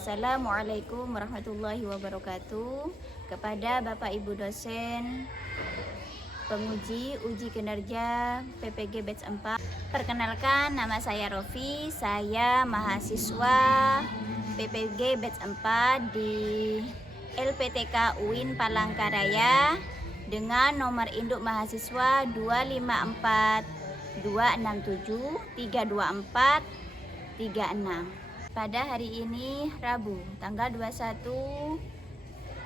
Assalamualaikum warahmatullahi wabarakatuh. Kepada Bapak Ibu dosen, penguji uji kinerja PPG Batch 4. Perkenalkan, nama saya Rofi. Saya mahasiswa PPG Batch 4 di LPTK UIN Palangkaraya dengan nomor induk mahasiswa 254 267 324 36. Pada hari ini Rabu tanggal 21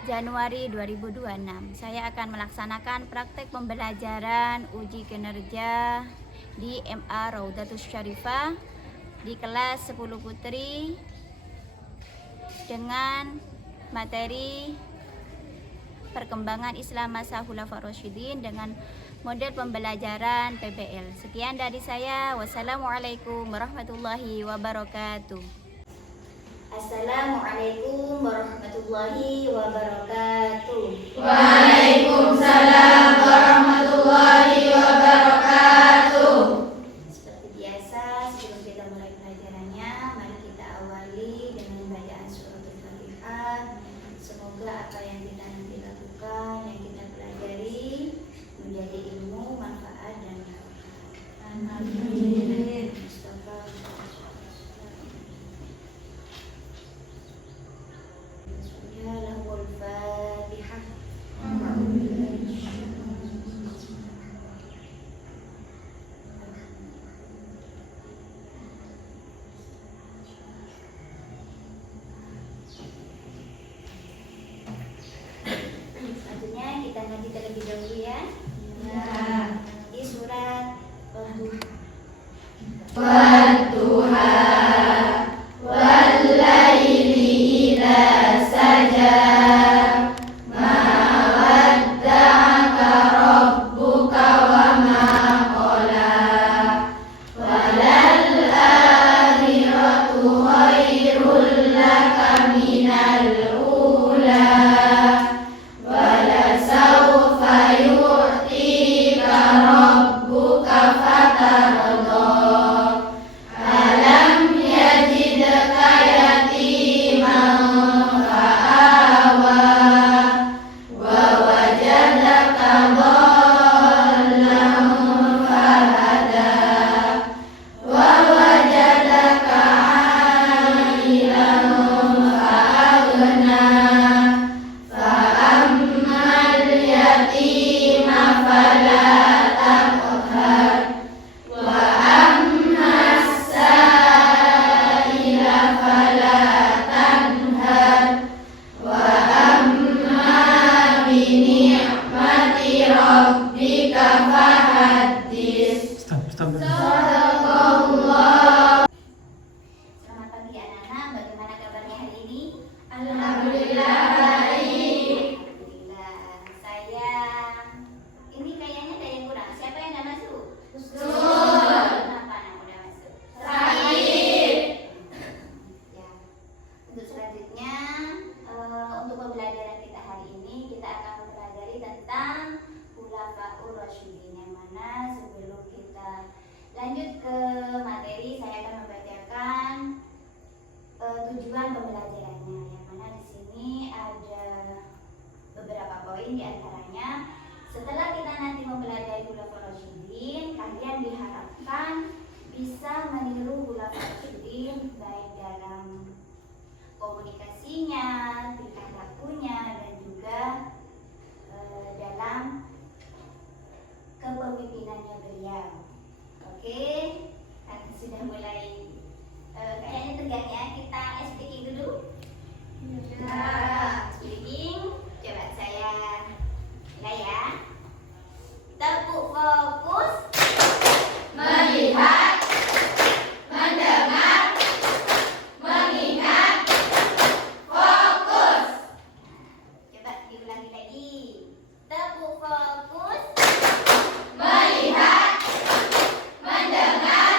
Januari 2026 saya akan melaksanakan praktek pembelajaran uji kinerja di MA Raudatus Syarifah di kelas 10 Putri dengan materi perkembangan Islam masa Khulafaur Rasyidin dengan model pembelajaran PBL. Sekian dari saya. Wassalamualaikum warahmatullahi wabarakatuh. Assalamualaikum warahmatullahi wabarakatuh. Waalaikumsalam warahmatullahi wabarakatuh. Seperti biasa, sebelum kita mulai pelajarannya, mari kita awali dengan bacaan suratul Fatihah. Semoga apa yang kita nanti lakukan, yang kita pelajari menjadi ilmu, manfaat dan barokah. Amin. Selanjutnya kita ngaji terlebih dahulu ya. Di surat Wadduha wallaili idza saja ma wadda'aka rabbuka wa ma qala walal akhiratu khairul laka minal ula walasawfa yu'tika rabbuka fatarda alam yajidka yatiman fa'awa wa wajadaka dhallan fahada wa wajadaka 'ailan fa'aghna fa'ammal yatima fala taqhar wa ammas sa'ila fala tanhar wa amma bi ni'mati rabbika fahaddits. Sadaqallah. Selamat pagi anak-anak, bagaimana kabarnya hari ini? Alhamdulillah baik. Alhamdulillah. Saya ini kayaknya ada yang kurang. Siapa yang nggak masuk? Betul. Kenapa anak udah masuk? Sakit. Ya. Untuk selanjutnya, untuk pembelajaran kita hari ini kita akan mempelajari tentang Khulafaur Rasyidin, yang mana sebelum kita lanjut ke materi saya akan membacakan tujuan pembelajarannya, yang mana di sini ada beberapa poin, di antaranya setelah kita nanti mempelajari Khulafaur Rasyidin, kalian diharapkan bisa meniru Khulafaur Rasyidin baik dalam komunikasinya, tingkah lakunya, dan juga dalam kepemimpinannya beliau. Oke, karena sudah mulai kayaknya tegang ya, kita speaking dulu. Speaking, coba saya mulai ya. Tepuk fokus, Melihat, mendengar, mengingat, fokus. coba diulangi lagi. Tepuk fokus, Melihat, mendengar,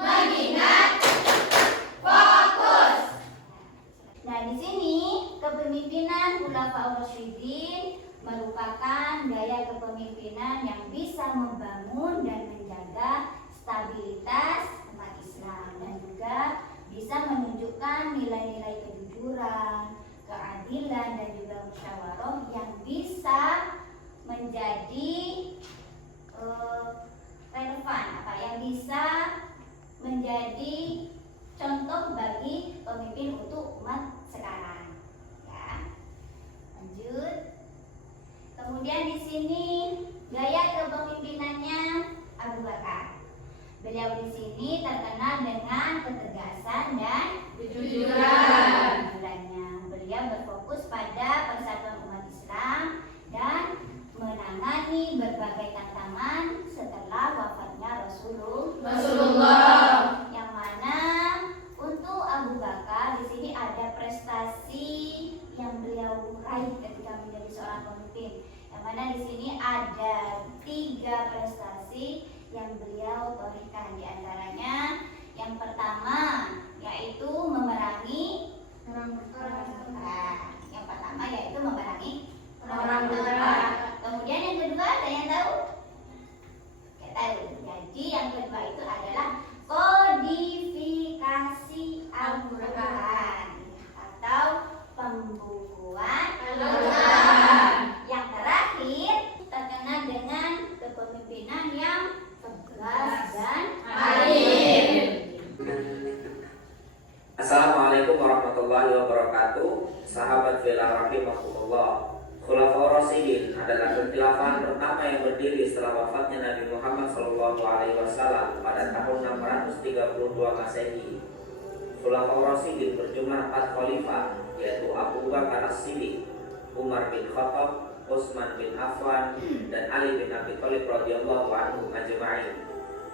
mengingat, fokus. Nah, di sini kepemimpinan Khulafaur Rasyidin merupakan gaya kepemimpinan yang bisa membangun dan menjaga stabilitas umat Islam dan juga bisa menunjukkan nilai-nilai kejujuran, keadilan, dan juga musyawarah yang bisa menjadi relevan, yang bisa menjadi contoh bagi pemimpin untuk umat sekarang. Ya, lanjut. Kemudian di sini gaya kepemimpinannya Abu Bakar. Beliau di sini terkenal dengan ketegasan dan kejujurannya. Beliau berfokus pada persatuan umat Islam dan menangani berbagai tantangan setelah wafatnya Rasulullah. Yang mana untuk Abu Bakar di sini ada prestasi yang beliau raih ketika menjadi seorang pemimpin. Yang mana di sini ada 3 prestasi yang beliau torehkan. Di antaranya yang pertama yaitu memerangi orang murtad. Kemudian yang kedua, ada yang tahu? Tahu. Jadi yang kedua itu adalah kodifikasi Al-Quran atau pembukuan Al-Quran. Yang terakhir terkenal dengan kepemimpinan yang tegas dan adil. Assalamualaikum warahmatullahi wabarakatuh. Sahabat fillah rahimahumullah. Khulafaur Rasyidin adalah kekhilafan pertama yang berdiri setelah wafatnya Nabi Muhammad SAW pada tahun 632 Masehi. Khulafaur Rasyidin berjumlah 4 khalifah, yaitu Abu Bakar As-Siddiq, Umar bin Khattab, Utsman bin Affan, dan Ali bin Abi Thalib radhiyallahu anhum ajma'in.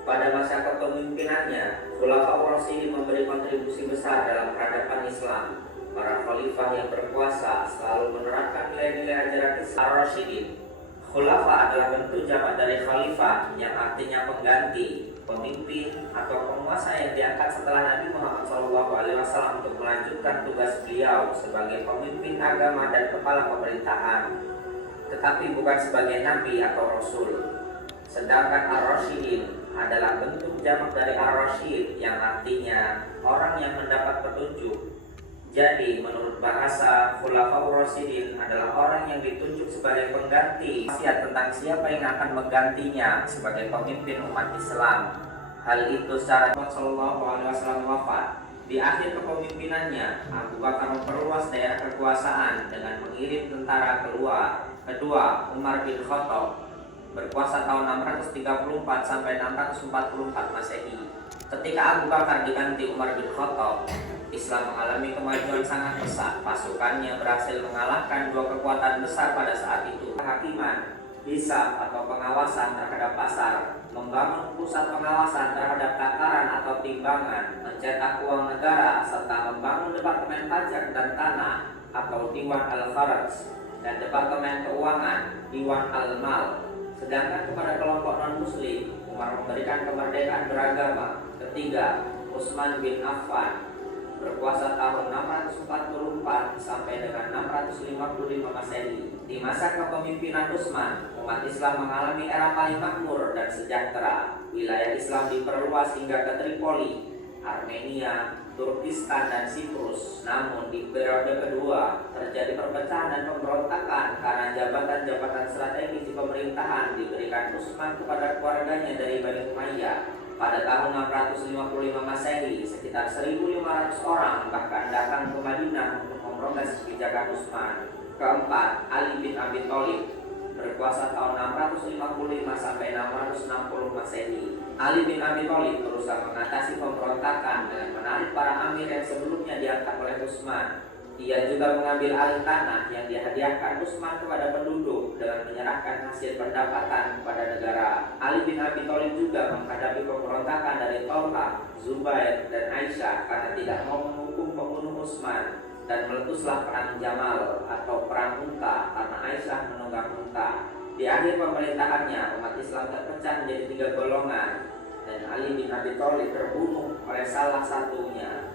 Pada masa kepemimpinannya, Khulafaur Rasyidin memberi kontribusi besar dalam peradaban Islam. Para khalifah yang berkuasa selalu menerapkan nilai-nilai ajaran Islam Rasyidin. Khulafa adalah bentuk jabat dari khalifah yang artinya pengganti, pemimpin atau penguasa yang diangkat setelah Nabi Muhammad SAW untuk melanjutkan tugas beliau sebagai pemimpin agama dan kepala pemerintahan, tetapi bukan sebagai nabi atau rasul. Sedangkan Ar-Rasyidin adalah bentuk jamak dari Ar-Rasyid yang artinya orang yang mendapat petunjuk. Jadi menurut bahasa Khulafaur Rasyidin adalah orang yang ditunjuk sebagai pengganti, wasiat tentang siapa yang akan menggantinya sebagai pemimpin umat Islam. Hal itu secara Rasulullah SAW wafat. Di akhir kepemimpinannya, Abu Bakar memperluas daerah kekuasaan dengan mengirim tentara keluar. Kedua, Umar bin Khattab berkuasa tahun 634 sampai 644 Masehi. Ketika Abu Bakar diganti Umar bin Khattab, Islam mengalami kemajuan sangat pesat. Pasukannya berhasil mengalahkan 2 kekuatan besar pada saat itu. Kehakiman, hisab atau pengawasan terhadap pasar, membangun pusat pengawasan terhadap takaran atau timbangan, mencetak uang negara, serta membangun departemen pajak dan tanah atau Diwan Al-Kharaj dan departemen keuangan Diwan Al-Mal. Sedangkan kepada kelompok non-muslim, Umar memberikan kemerdekaan beragama. Ketiga, Utsman bin Affan berkuasa tahun 644 sampai dengan 655 Masehi. Di masa kepemimpinan Utsman, umat Islam mengalami era paling makmur dan sejahtera. Wilayah Islam diperluas hingga ke Tripoli, Armenia, Turkistan, dan Siprus. Namun di periode kedua terjadi perpecahan dan pemberontakan karena jabatan-jabatan strategis di pemerintahan diberikan Utsman kepada keluarganya dari Bani Umayyah. Pada tahun 655 Masehi, sekitar 1.500 orang bahkan datang ke Madinah untuk memprotes kebijakan Utsman. Keempat, Ali bin Abi Thalib berkuasa tahun 655 sampai 660 Masehi. Ali bin Abi Thalib berusaha mengatasi pemberontakan dengan menarik para amir yang sebelumnya diangkat oleh Utsman. Ia juga mengambil alih tanah yang dihadiahkan Utsman kepada penduduk dengan menyerahkan hasil pendapatan kepada negara. Ali bin Abi Thalib juga menghadapi pemberontakan dari Thalha, Zubair, dan Aisyah karena tidak mau menghukum pembunuh Utsman, dan meletuslah perang Jamal atau perang Unta karena Aisyah menunggang unta. Di akhir pemerintahannya, umat Islam terpecah menjadi 3 golongan dan Ali bin Abi Thalib terbunuh oleh salah satunya.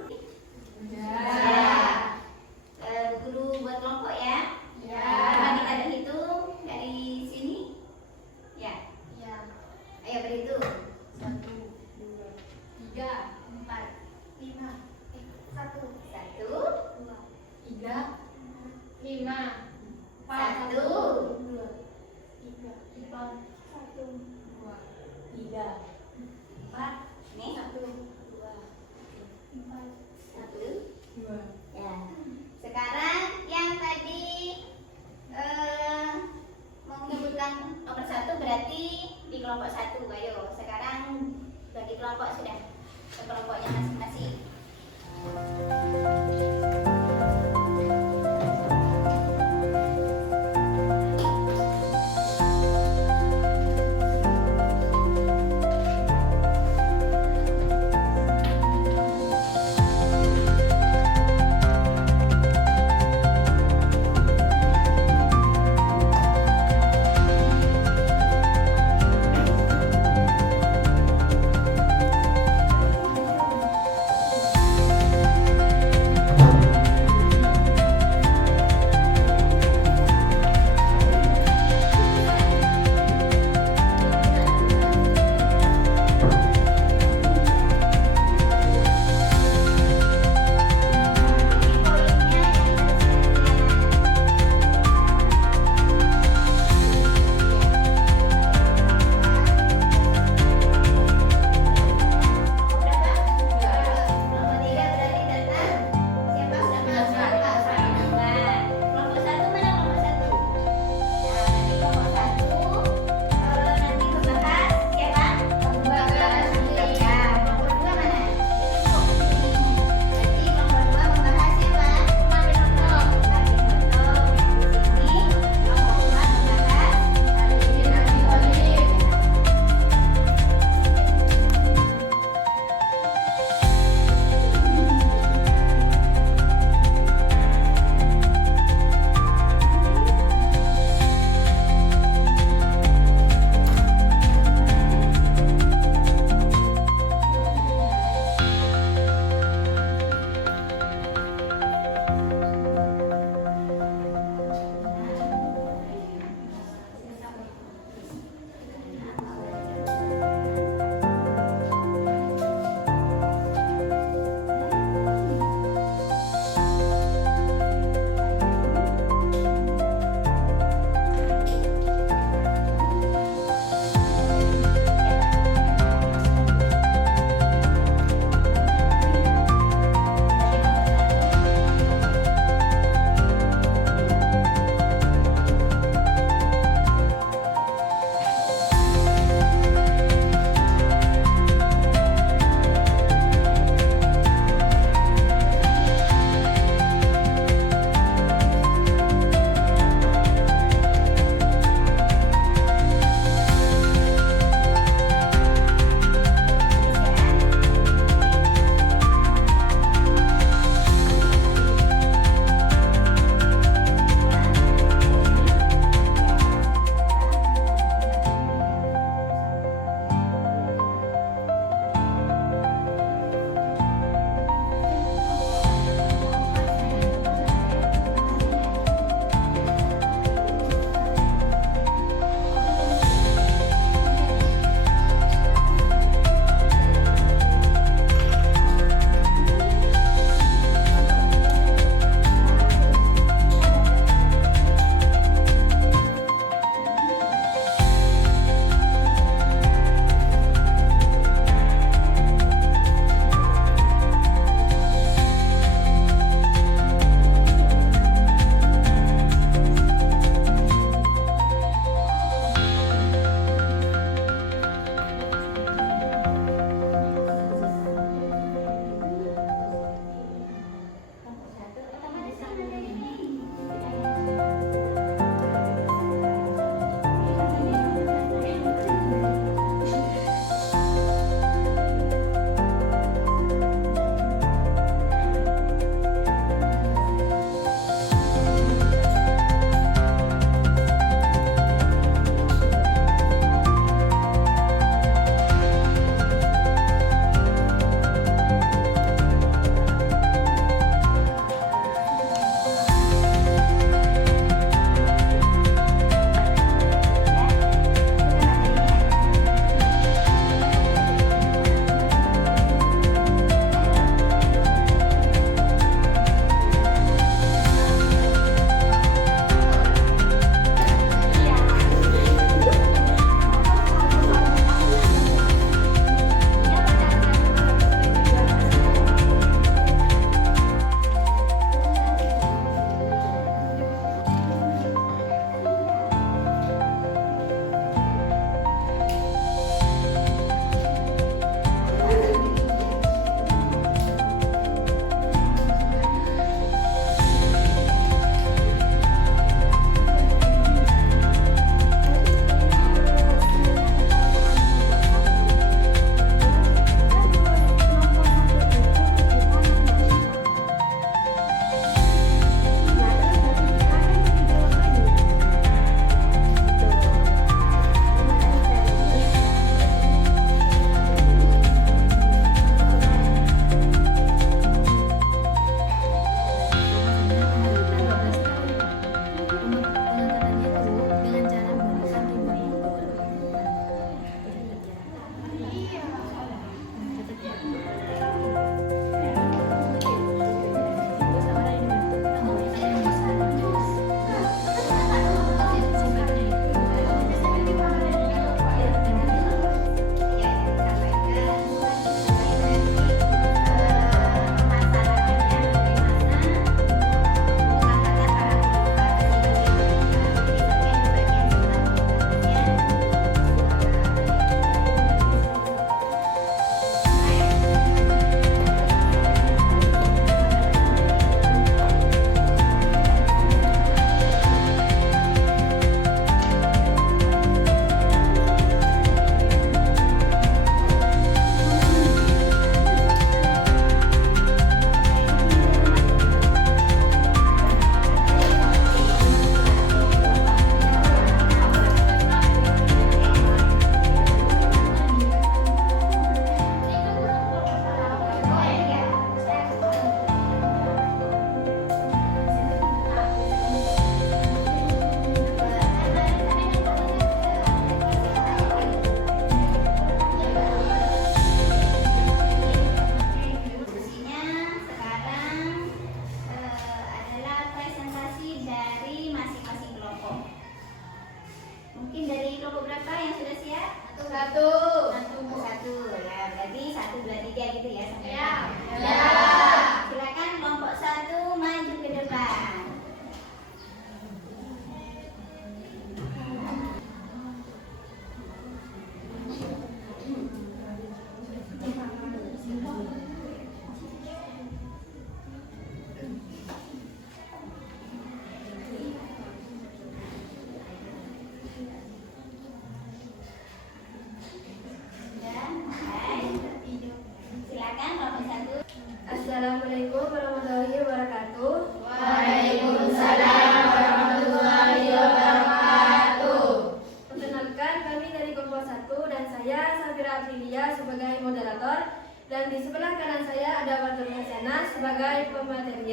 Guru buat kelompok ya. Ya. Karena kita ada hitung dari sini. Ya. Ayo berhitung. 1, 2, 3, 4, 5,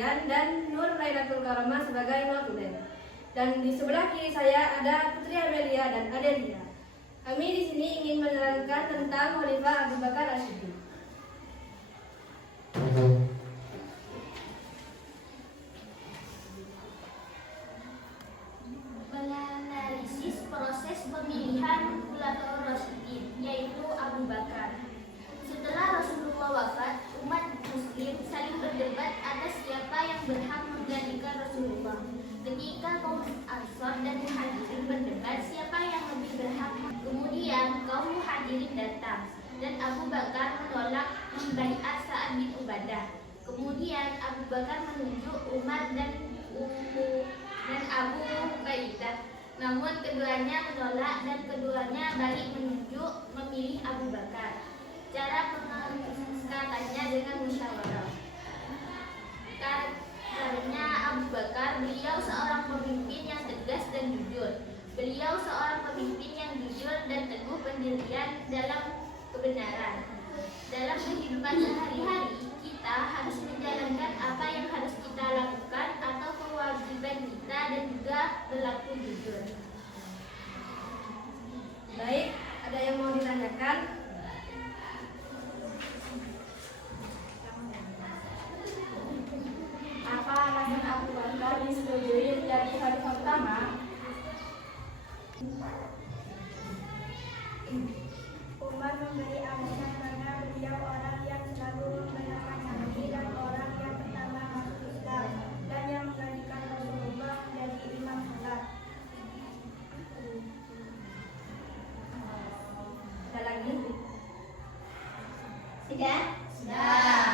Mardian dan Nur Lailatul Karamah sebagai notulen. Dan di sebelah kiri saya ada Putri Amelia dan Adelia. Kami di sini ingin menerangkan tentang Khalifah Abu Bakar Asyidin. Menganalisis proses pemilihan Khulafaur Rasyidin, yaitu Abu Bakar. Setelah Rasulullah wafat, umat Muslim saling berdebat atas siapa yang berhak menggantikan Rasulullah. Ketika kaum Ansor dan Muhajirin berdebat siapa yang lebih berhak, kemudian kaum Muhajirin datang dan Abu Bakar menolak membaiat Sa'ad bin Ubadah. Kemudian Abu Bakar menunjuk Umar dan Abu Ubaidah. Namun keduanya menolak dan keduanya balik menunjuk memilih Abu Bakar. Cara pengangkatannya dengan musyawarah. Karena Abu Bakar, beliau seorang pemimpin yang tegas dan jujur. Beliau seorang pemimpin yang jujur dan teguh pendirian dalam kebenaran. Dalam kehidupan sehari-hari, kita harus menjalankan apa yang harus kita lakukan atau kewajiban kita dan juga berlaku jujur. Baik, ada yang mau ditanyakan? Apa alasan Abu Bakar disetujui menjadi khalifah pertama? Umar memberi alasan karena beliau orang yang selalu membenarkan Nabi dan orang yang pertama masuk Islam dan yang menjadikan Rasulullah menjadi imam salat. Ada lagi? Sudah? Sudah.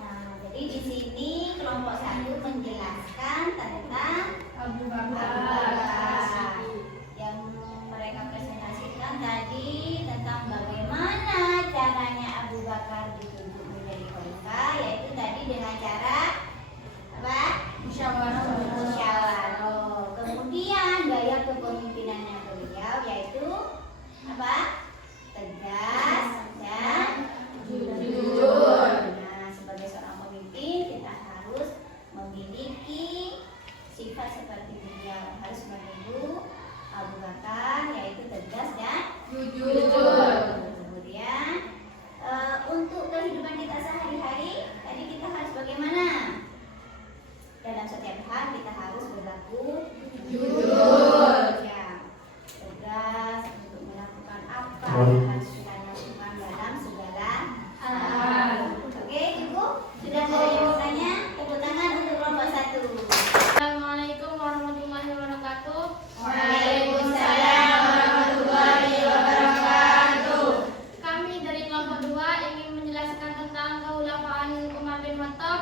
Nah, jadi di sini kelompok 1 menjelaskan tentang Abu Abu Bakar. Yang mereka presentasikan tadi tentang bagaimana caranya Abu Bakar ditunjuk menjadi khalifah, yaitu tadi dengan cara apa? Musyawarah. Kemudian gaya kepemimpinannya beliau yaitu apa? Tegas dan Jujur. Nah, sebagai seorang pemimpin kita harus memiliki sifat seperti beliau, harus meniru Abu Bakar yaitu tegas dan Jujur. Kemudian untuk kehidupan kita sehari-hari tadi kita harus bagaimana? Dalam setiap hal kita harus berlaku Jujur. ya, tegas untuk melakukan apa yang harus kita lakukan dalam segala hal. Oke, cukup? Sudah ada yang mau tanya? Tepuk tangan untuk kelompok 1. Assalamualaikum warahmatullahi wabarakatuh. Waalaikumsalam warahmatullahi wabarakatuh. Kami dari kelompok 2 ingin menjelaskan tentang kekhulafaan Umar bin Khattab.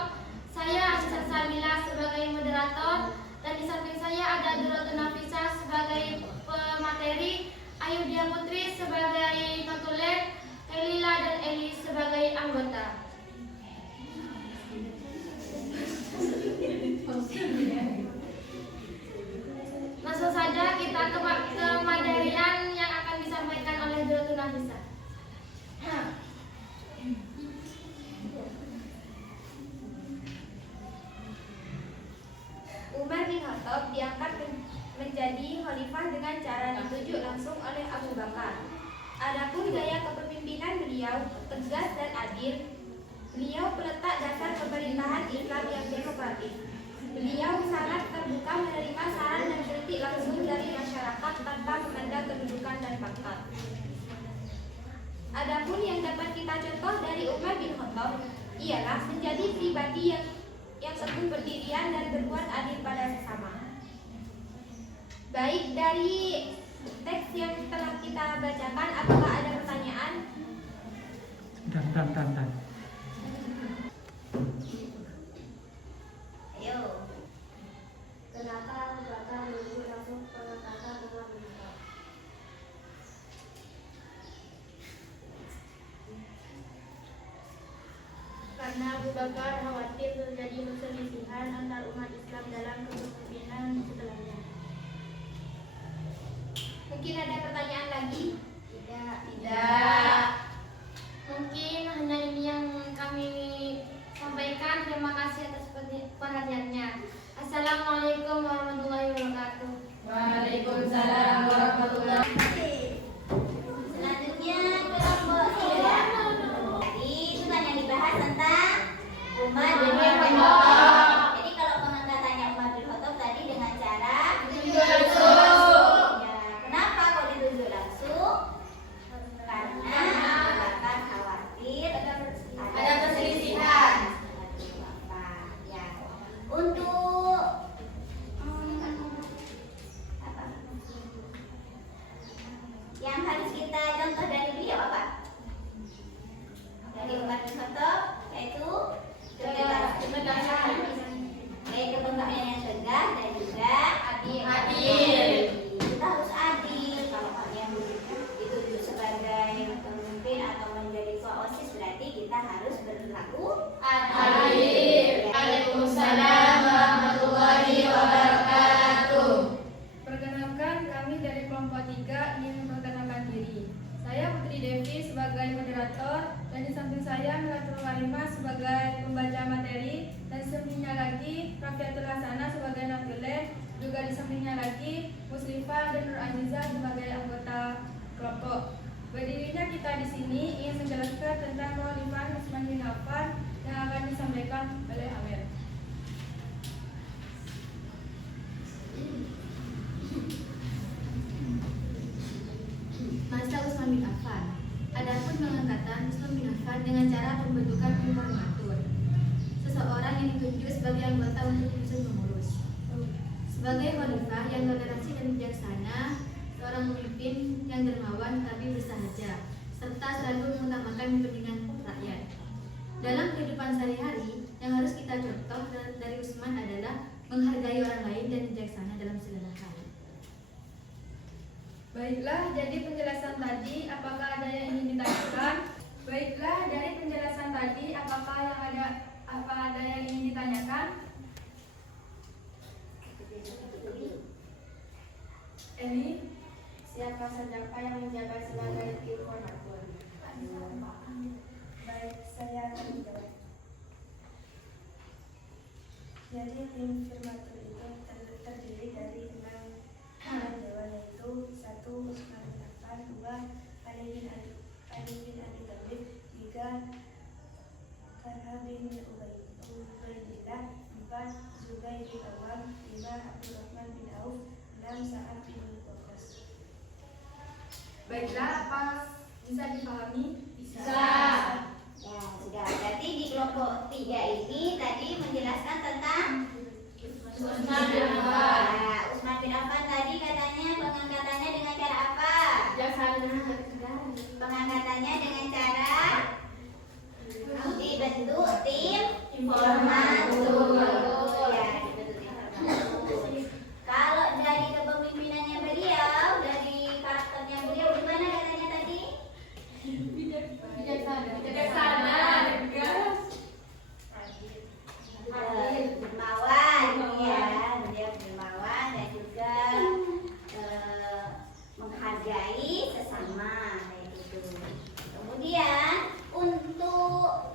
Saya Asisat Sabila sebagai moderator dan di samping saya ada Duratun Nafisa sebagai pemateri, Ayudia Putri sebagai notulen, Elila dan Eli sebagai anggota. Langsung saja kita ke materian yang akan disampaikan oleh Duratun Nafisa. Umar bin Khattab diangkat menjadi khalifah dengan cara ditunjuk langsung oleh Abu Bakar. Adapun gaya kepemimpinan beliau tegas dan adil. Beliau peletak dasar pemerintahan Islam yang demokratis. Beliau sangat terbuka menerima saran dan kritik langsung dari masyarakat tanpa memandang kedudukan dan pangkat. Adapun yang dapat kita contoh dari Umar bin Khattab ialah menjadi pribadi yang teguh berdirian dan berbuat adil pada sesama. Baik, dari teks yang telah kita bacakan, apakah ada pertanyaan? Dan. Ayo. Kenapa Abu Bakar menunjuk langsung pengangkatan Umar bin Khattab? Karena Abu Bakar khawatir terjadi perselisihan antar umat Islam dalam kepemimpinan setelahnya. Mungkin ada pertanyaan lagi? Tidak. Mungkin hanya ini yang kami sampaikan. Terima kasih atas perhatian. Assalamualaikum warahmatullahi wabarakatuh. Waalaikumsalam warahmatullahi wabarakatuh. Selanjutnya kelompok 3. Tadi itu kan yang dibahas tentang Umar bin Khattab. Jadi kalau pengangkatannya Umar bin Khattab tadi dengan cara Ditunjuk. Ya, kenapa kok ditunjuk langsung? Karena akan khawatir Ada perselisihan. Ya. Untuk apa? Yang harus kita contoh dari beliau apa? Dari Umar bin Khattab yaitu Ketegasan. baik kepemimpinan yang tegas dan juga Adil. Kita harus adil. Kalau yang ditunjuk sebagai pemimpin atau menjadi ketua OSIS berarti kita harus berlaku Adil. Waalaikumsalam warahmatullahi wabarakatuh. Perkenalkan, kami dari kelompok 3 ingin memperkenalkan diri. Saya Putri Devi sebagai moderator dan di samping saya Melatul Karimah sebagai pembaca materi dan di sampingnya lagi Rafiatul Hasanah sebagai nafilah, juga di sampingnya lagi Muslifah dan Nur Azizah sebagai anggota kelompok. Berdirinya kita di sini ingin menjelaskan tentang kekhalifahan Utsman bin Affan yang akan disampaikan oleh Amir. Masa Utsman bin Affan. Adapun pengangkatan Utsman bin Affan dengan cara pembentukan informator. Seseorang yang ditunjuk sebagai anggota untuk menyusun pengurus. Sebagai khalifah yang toleransi dan bijaksana, seorang pemimpin yang dermawan tapi bersahaja, serta selalu mengutamakan kepentingan rakyat. Dalam kehidupan sehari-hari, yang harus kita contoh dari Utsman adalah menghargai orang lain dan bijaksana dalam segala hal. Baiklah, jadi penjelasan tadi apakah ada yang ingin ditanyakan? Baiklah, dari penjelasan tadi apakah ada yang ingin ditanyakan? Eli, Siapa saja yang menjabat sebagai informator? Baik, saya akan menjawab. Jadi tim firmatur itu terdiri dari 6 dewan, yaitu 1. Utsman bin Affan, 2. Ali bin Abi Thalib, 3. Talha bin Ubaidillah, 4. Zubair bin Awam, 5. Abdurrahman bin Auf, 6. Sa'ad bin Waqqas. baiklah, apa bisa dipahami? Ya, sudah. Berarti di kelompok 3 ini tadi menjelaskan tentang Utsman bin Affan. Nah, Utsman bin Affan tadi katanya pengangkatannya dengan cara apa? Pengangkatannya dengan cara dibentuk tim informator. Ya, dibentuk tim informator. Kalau dari kepemimpinannya beliau, dari karakternya beliau gimana katanya tadi? Bijaksana. Dermawan, ya, beliau dermawan dan juga menghargai sesama kayak gitu. Kemudian untuk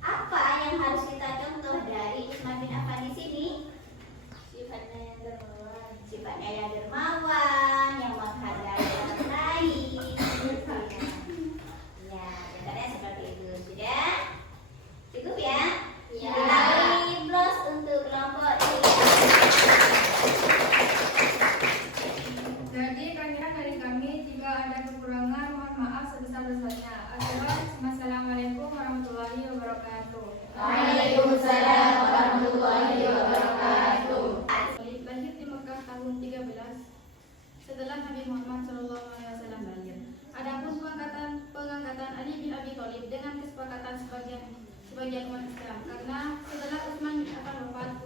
apa yang harus kita contoh dari Utsman bin Affan di sini? Sifatnya yang dermawan, yang menghargai orang lain. Ya, katanya seperti itu. Sudah? Cukup ya? Ya. Kita beri plus untuk kelompok 3. Jadi kandidat dari kami jika ada kekurangan mohon maaf sebesar-besarnya. Assalamualaikum warahmatullahi wabarakatuh. Waalaikumsalam warahmatullahi wabarakatuh. Lahir di Mekah tahun 13 setelah Nabi Muhammad SAW lahir. Adapun pengangkatan Ali bin Abi Thalib dengan kesepakatan sebagian umat Islam, karena setelah Utsman bin Affan wafat,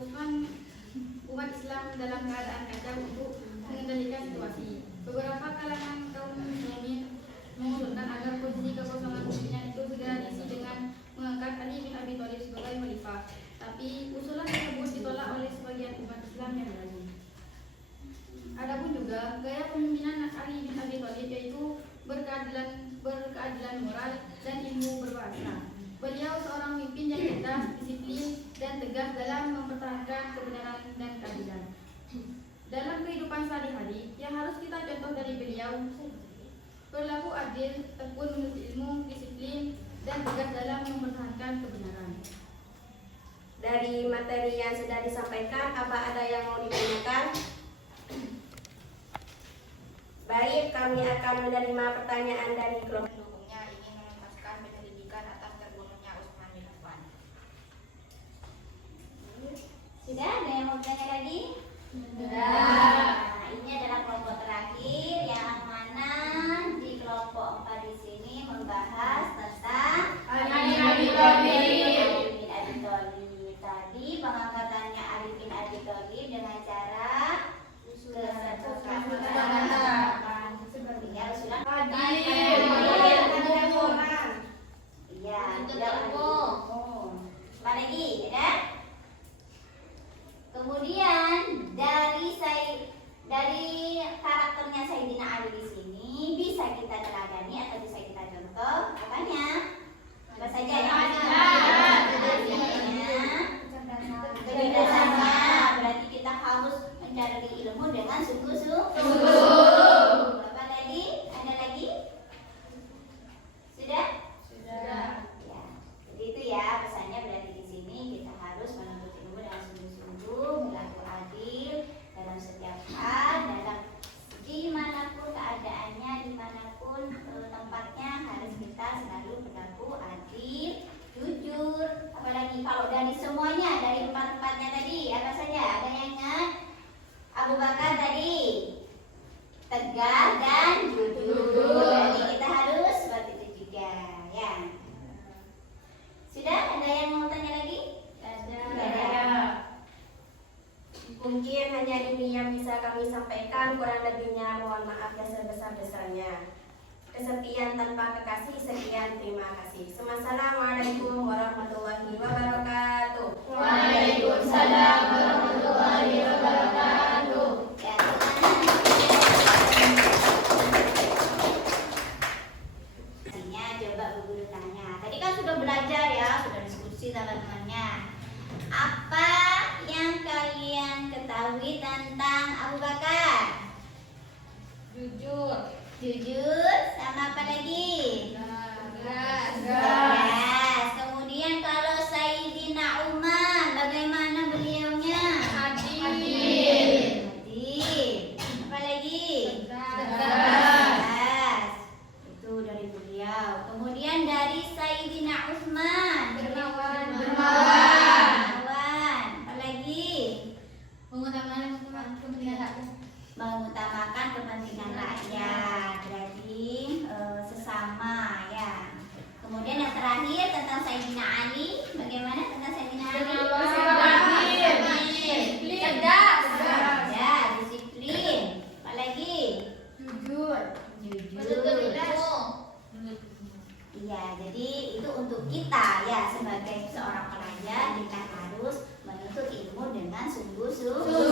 umat Islam dalam keadaan kacau untuk mengendalikan situasi. Beberapa kalangan kaum muslimin mengusulkan agar posisi kekosongan pimpinan itu segera diisi dengan mengangkat Ali bin Abi Thalib sebagai khalifah. Tapi usulan tersebut ditolak oleh sebagian umat Islam yang lain. Adapun juga gaya pemimpinan Ali bin Abi Thalib yaitu berkeadilan moral dan ilmu berbahasa. Beliau seorang pemimpin yang cerdas, disiplin, dan tegas dalam mempertahankan adil, tekun menuntut ilmu, disiplin, dan tegas dalam mempertahankan kebenaran. Dari materi yang sudah disampaikan, apa ada yang mau ditanyakan? Baik, kami akan menerima pertanyaan dari kelompok. Pendukungnya ingin menuntaskan penyelidikan atas terbunuhnya Usman bin Affan. Sudah ada yang mau bertanya lagi? Sudah. Nah, ini adalah kelompok terakhir yang mana di kelompok 4 di sini membahas tentang Ali bin Abi Thalib. Ali bin Abi Thalib. Tadi pengangkatannya Ali bin Abi Thalib dengan cara kesatuan ya usulan iya tidak umum. Apa lagi ada? Kemudian dari karakternya Sayyidina Ali di sini bisa kita teladani atau bisa kita contoh apanya? Apa saja yang kecerdasannya, berarti kita harus mencari ilmu dengan sungguh-sungguh. Apa lagi? Ada lagi? Sudah? Sudah. Ya. Jadi itu ya pesannya, berarti di sini kita harus menuntut ilmu dengan sungguh-sungguh, berlaku adil dalam setiap hal, dalam dimanapun keadaannya, dimanapun tempatnya, harus kita selalu berlaku adil, jujur. Apalagi kalau dari semuanya, dari empat-empatnya tadi, apa saja? Ada yang ingat? Abu Bakar tadi tegas dan jujur. Jadi kita harus seperti itu juga, ya. Sudah? Ada yang mau tanya lagi? Ada. Mungkin hanya ini yang bisa kami sampaikan, kurang lebihnya mohon maaf yang sebesar-besarnya. Kesekian tanpa kekasih, sekian terima kasih. Assalamualaikum warahmatullahi wabarakatuh. Waalaikumsalam warahmatullahi wabarakatuh. Ya, artinya coba Bu Guru tanya. Tadi kan sudah belajar ya, sudah diskusi sama temannya. Apa yang kalian ketahui tentang Abu Bakar? Jujur, Jujur, sama apa lagi? tegas, Tegas. Kemudian kalau Sayyidina Umar, bagaimana beliaunya? adil, Adil. Apa lagi? tegas, Itu dari beliau. Kemudian dari Sayyidina Utsman, dermawan, dermawan. Apa lagi? Mengutamakan kepentingan rakyat. Mengutamakan kepentingan rakyat. Berarti sesama ya. Kemudian yang terakhir tentang Sayyidina Ali, bagaimana tentang Sayyidina Ali? cerdas, Ya, disiplin. Apa lagi? jujur, Jujur. Iya, jadi itu untuk kita ya sebagai seorang pelajar, kita harus menuntut ilmu dengan sungguh-sungguh.